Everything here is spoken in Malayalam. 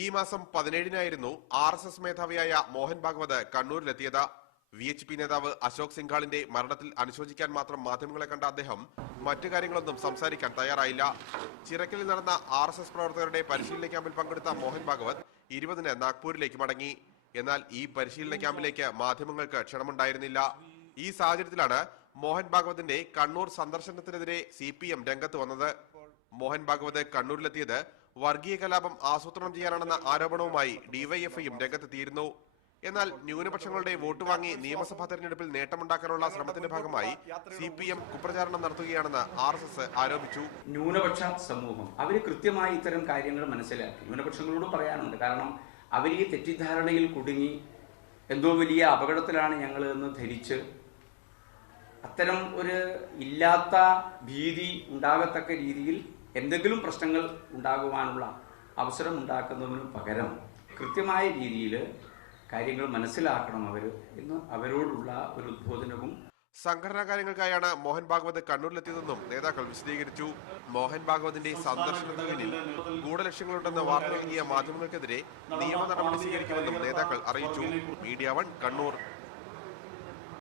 ഈ മാസം 17-നായിരുന്നു RSS മേധാവിയായ മോഹൻ ഭാഗവത് കണ്ണൂരിലെത്തിയത്. VHP നേതാവ് അശോക് സിംഘാളിന്റെ മരണത്തിൽ അനുശോചിക്കാൻ മാത്രം മാധ്യമങ്ങളെ കണ്ട അദ്ദേഹം മറ്റു കാര്യങ്ങളൊന്നും സംസാരിക്കാൻ തയ്യാറായില്ല. ചിറക്കലിൽ നടന്ന RSS പ്രവർത്തകരുടെ പരിശീലന ക്യാമ്പിൽ പങ്കെടുത്ത മോഹൻ ഭാഗവത് 20-ന് നാഗ്പൂരിലേക്ക് മടങ്ങി. എന്നാൽ ഈ പരിശീലന ക്യാമ്പിലേക്ക് മാധ്യമങ്ങൾക്ക് ക്ഷണമുണ്ടായിരുന്നില്ല. ഈ സാഹചര്യത്തിലാണ് മോഹൻ ഭാഗവതിന്റെ കണ്ണൂർ സന്ദർശനത്തിനെതിരെ CPM രംഗത്ത് വന്നത്. മോഹൻ ഭാഗവത് കണ്ണൂരിലെത്തിയത് വർഗീയ കലാപം ആസൂത്രണം ചെയ്യാനാണെന്ന ആരോപണവുമായി DYFIയും രംഗത്തെത്തിയിരുന്നു. എന്നാൽ ന്യൂനപക്ഷങ്ങളുടെ വോട്ട് വാങ്ങി നിയമസഭാ തെരഞ്ഞെടുപ്പിൽ നേട്ടമുണ്ടാക്കാനുള്ള ശ്രമത്തിന്റെ ഭാഗമായി CPM കുപ്രചാരണം നടത്തുകയാണെന്ന് RSS ആരോപിച്ചു. ന്യൂനപക്ഷ സമൂഹം അവർ കൃത്യമായി ഇത്തരം കാര്യങ്ങൾ മനസ്സിലാക്കി. ന്യൂനപക്ഷങ്ങളോട് പറയാനുണ്ട്. കാരണം അവർ ഈ തെറ്റിദ്ധാരണയിൽ കുടുങ്ങി എന്തോ വലിയ അപകടത്തിലാണ് ഞങ്ങൾ എന്ന് ധരിച്ച് അത്തരം ഒരു ഇല്ലാത്ത ഭീതി ഉണ്ടാകത്തക്ക രീതിയിൽ എന്തെങ്കിലും പ്രശ്നങ്ങൾ ഉണ്ടാകുവാനുള്ള അവസരം ഉണ്ടാക്കുന്നതിന് പകരം കൃത്യമായ രീതിയിൽ കാര്യങ്ങൾ മനസ്സിലാക്കണം അവർ എന്ന് അവരോടുള്ള ഒരു ഉദ്ബോധനവും. സംഘടനാ കാര്യങ്ങൾക്കായാണ് മോഹൻ ഭാഗവത് കണ്ണൂരിലെത്തിയതെന്നും നേതാക്കൾ വിശദീകരിച്ചു. മോഹൻ ഭാഗവതിന്റെ സന്ദർശനത്തിന് പിന്നിൽ ഗൂഢലക്ഷ്യങ്ങളുണ്ടെന്ന് വാർത്ത നൽകിയ മാധ്യമങ്ങൾക്കെതിരെ നിയമ നടപടി സ്വീകരിക്കുമെന്നും നേതാക്കൾ അറിയിച്ചു. മീഡിയ 1 കണ്ണൂർ.